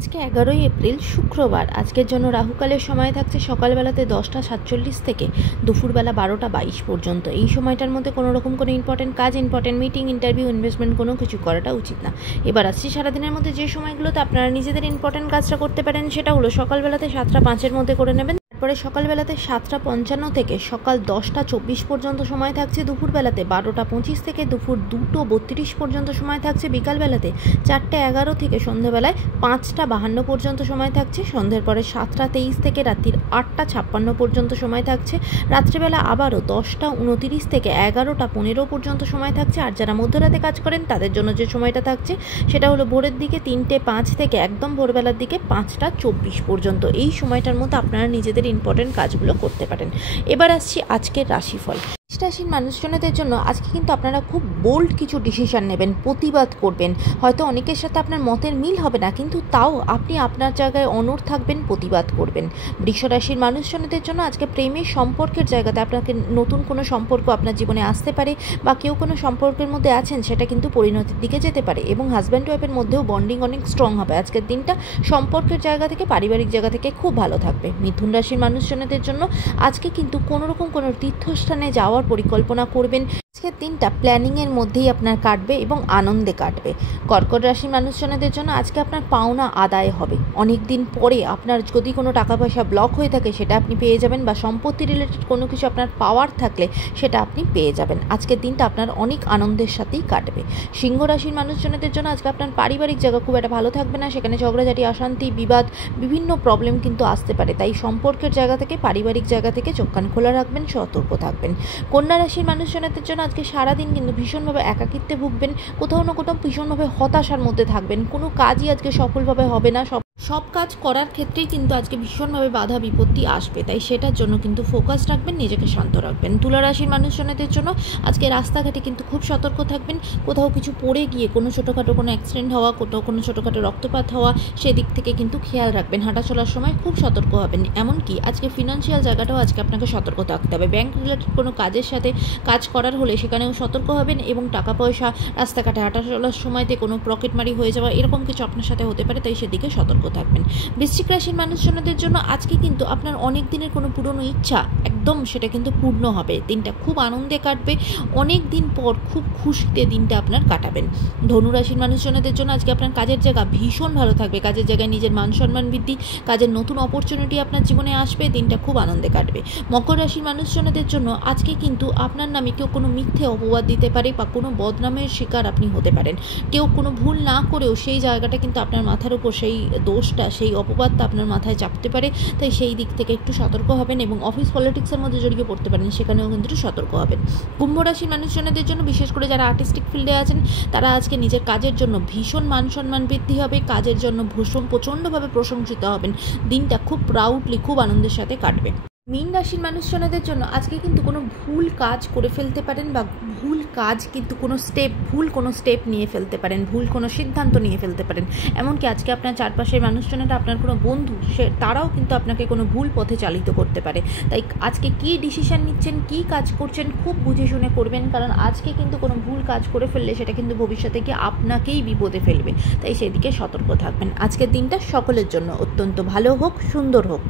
আজকে 11ই এপ্রিল শুক্রবার। আজকের জন্য রাহুকালের সময় থাকছে সকালবেলাতে 10টা 47 থেকে দুপুরবেলা 12টা 22 পর্যন্ত। এই সময়টার মধ্যে কোনো রকম কোনো ইম্পর্টেন্ট কাজ, ইম্পর্টেন্ট মিটিং, ইন্টারভিউ, ইনভেস্টমেন্ট কোনো কিছু করাটা উচিত না। এবার আসছি সারাদিনের মধ্যে যে সময়গুলোতে আপনারা নিজেদের ইম্পর্টেন্ট কাজটা করতে পারেন, সেটা হলো সকালবেলাতে 7টা 5-এর মধ্যে করে নেবেন। তারপরে সকালবেলাতে 7টা 55 থেকে সকাল 10টা 24 পর্যন্ত সময় থাকছে। দুপুরবেলাতে 12টা 25 থেকে দুপুর 2টো 32 পর্যন্ত সময় থাকছে। বিকালবেলাতে 4টে 11 থেকে সন্ধ্যাবেলায় 5টা 52 পর্যন্ত সময় থাকছে। সন্ধ্যের পরে 7টা 23 থেকে রাত্রির 8টা 56 পর্যন্ত সময় থাকছে। রাত্রিবেলা আবারও 10টা 29 থেকে 11টা 15 পর্যন্ত সময় থাকছে। আর যারা মধ্যরাতে কাজ করেন তাদের জন্য যে সময়টা থাকছে সেটা হলো ভোরের দিকে 3টে 5 থেকে একদম ভোরবেলার দিকে 5টা 24 পর্যন্ত। এই সময়টার মধ্যে আপনারা নিজেদের ইম্পর্টেন্ট কাজগুলো করতে পারেন। এবার আসছি আজকের রাশিফল। রাশির মানুষজনদের জন্য আজকে কিন্তু আপনারা খুব বোল্ড কিছু ডিসিশন নেবেন, প্রতিবাদ করবেন। হয়তো অনেকের সাথে আপনার মতের মিল হবে না, কিন্তু তাও আপনি আপনার জায়গায় অনড় থাকবেন, প্রতিবাদ করবেন। বৃষ রাশির মানুষজনদের জন্য আজকে প্রেমের সম্পর্কের জায়গাতে আপনাকে নতুন কোনো সম্পর্ক আপনার জীবনে আসতে পারে, বা কেউ কোনো সম্পর্কের মধ্যে আছেন সেটা কিন্তু পরিণতির দিকে যেতে পারে, এবং হাজব্যান্ড ওয়াইফের মধ্যেও বন্ডিং অনেক স্ট্রং হবে। আজকের দিনটা সম্পর্কের জায়গা থেকে, পারিবারিক জায়গা থেকে খুব ভালো থাকবে। মিথুন রাশির মানুষজনদের জন্য আজকে কিন্তু কোনো রকম কোনো তীর্থস্থানে যাওয়ার পরিকল্পনা করবেন। আজকের দিনটা প্ল্যানিংয়ের মধ্যেই আপনার কাটবে এবং আনন্দে কাটবে। কর্কট রাশির মানুষজনদের জন্য আজকে আপনার পাওনা আদায় হবে। অনেক দিন পরে আপনার যদি কোনো টাকা পয়সা ব্লক হয়ে থাকে সেটা আপনি পেয়ে যাবেন, বা সম্পত্তি রিলেটেড কোনো কিছু আপনার পাওয়ার থাকলে সেটা আপনি পেয়ে যাবেন। আজকের দিনটা আপনার অনেক আনন্দের সাথেই কাটবে। সিংহ রাশির মানুষজনদের জন্য আজকে আপনার পারিবারিক জায়গা খুব একটা ভালো থাকবে না। সেখানে ঝগড়াঝাটি, অশান্তি, বিবাদ, বিভিন্ন প্রবলেম কিন্তু আসতে পারে। তাই সম্পর্কের জায়গা থেকে, পারিবারিক জায়গা থেকে চোখ কান খোলা রাখবেন, সতর্ক থাকবেন। কন্যা রাশির মানুষজনদের জন্য আজকে সারাদিন কিন্তু ভীষণভাবে একাকিত্বে ভুগবেন, কোথাও না কোথাও ভীষণভাবে হতাশার মধ্যে থাকবেন। কোনো কাজই আজকে সফলভাবে হবে না। সব কাজ করার ক্ষেত্রেই কিন্তু আজকে ভীষণভাবে বাধা বিপত্তি আসবে, তাই সেটার জন্য কিন্তু ফোকাস রাখবেন, নিজেকে শান্ত রাখবেন। তুলা রাশির মানুষজনদের জন্য আজকে রাস্তাঘাটে কিন্তু খুব সতর্ক থাকবেন। কোথাও কিছু পড়ে গিয়ে কোনো ছোটোখাটো কোনো অ্যাক্সিডেন্ট হওয়া, কোথাও কোনো ছোটোখাটো রক্তপাত হওয়া, সেদিক থেকে কিন্তু খেয়াল রাখবেন। হাঁটা চলার সময় খুব সতর্ক হবেন। এমনকি আজকে ফিনান্সিয়াল জায়গাটাও আজকে আপনাকে সতর্ক থাকতে হবে। ব্যাংক রিলেটেড কোনো কাজের সাথে কাজ করার হলে সেখানেও সতর্ক হবেন, এবং টাকা পয়সা রাস্তাঘাটে হাঁটা চলার সময়তে কোনো পকেটমারি হয়ে যাওয়া এরকম কিছু আপনার সাথে হতে পারে, তাই সেদিকে সতর্ক থাকবেন। বৃশ্চিক রাশির মানুষজনদের জন্য আজকে কিন্তু আপনার অনেক দিনের কোনো পুরনো ইচ্ছা একদম সেটা কিন্তু পূর্ণ হবে। দিনটা খুব আনন্দে কাটবে। অনেক দিন পর খুব খুশিতে দিনটা আপনার কাটাবেন। ধনু রাশির মানুষজনদের জন্য আজকে আপনার কাজের জায়গা ভীষণ ভালো থাকবে। কাজের জায়গায় নিজের মান সম্মান বৃদ্ধি, কাজের নতুন অপরচুনিটি আপনার জীবনে আসবে। দিনটা খুব আনন্দে কাটবে। মকর রাশির মানুষজনদের জন্য আজকে কিন্তু আপনার নামে কেউ কোনো মিথ্যে অপবাদ দিতে পারে, বা কোনো বদনামের শিকার আপনি হতে পারেন। কেউ কোনো ভুল না করেও সেই জায়গাটা কিন্তু আপনার মাথার উপর, সেই দোষটা, সেই অপবাদটা আপনার মাথায় চাপতে পারে। তাই সেই দিক থেকে একটু সতর্ক হবেন, এবং অফিস পলিটিক্সের মধ্যে জড়িয়ে পড়তে পারেন, সেখানেও কিন্তু একটু সতর্ক হবেন। কুম্ভ রাশির মানুষজনদের জন্য, বিশেষ করে যারা আর্টিস্টিক ফিল্ডে আছেন, তারা আজকে নিজের কাজের জন্য ভীষণ মান সম্মান বৃদ্ধি হবে। কাজের জন্য প্রচণ্ডভাবে প্রশংসিত হবেন। দিনটা খুব প্রাউডলি, খুব আনন্দের সাথে কাটবে। মীন রাশির মানুষজনদের জন্য আজকে কিন্তু কোনো ভুল কাজ করে ফেলতে পারেন, বা ভুল কোনো স্টেপ নিয়ে ফেলতে পারেন, ভুল কোনো সিদ্ধান্ত নিয়ে ফেলতে পারেন। এমনকি আজকে আপনার চারপাশের মানুষজনেরা, আপনার কোনো বন্ধু, তারাও কিন্তু আপনাকে কোনো ভুল পথে চালিত করতে পারে। তাই আজকে কী ডিসিশন নিচ্ছেন, কী কাজ করছেন, খুব বুঝে শুনে করবেন, কারণ আজকে কিন্তু কোনো ভুল কাজ করে ফেললে সেটা কিন্তু ভবিষ্যতে গিয়ে আপনাকেই বিপদে ফেলবে। তাই সেদিকে সতর্ক থাকবেন। আজকের দিনটা সকলের জন্য অত্যন্ত ভালো হোক, সুন্দর হোক।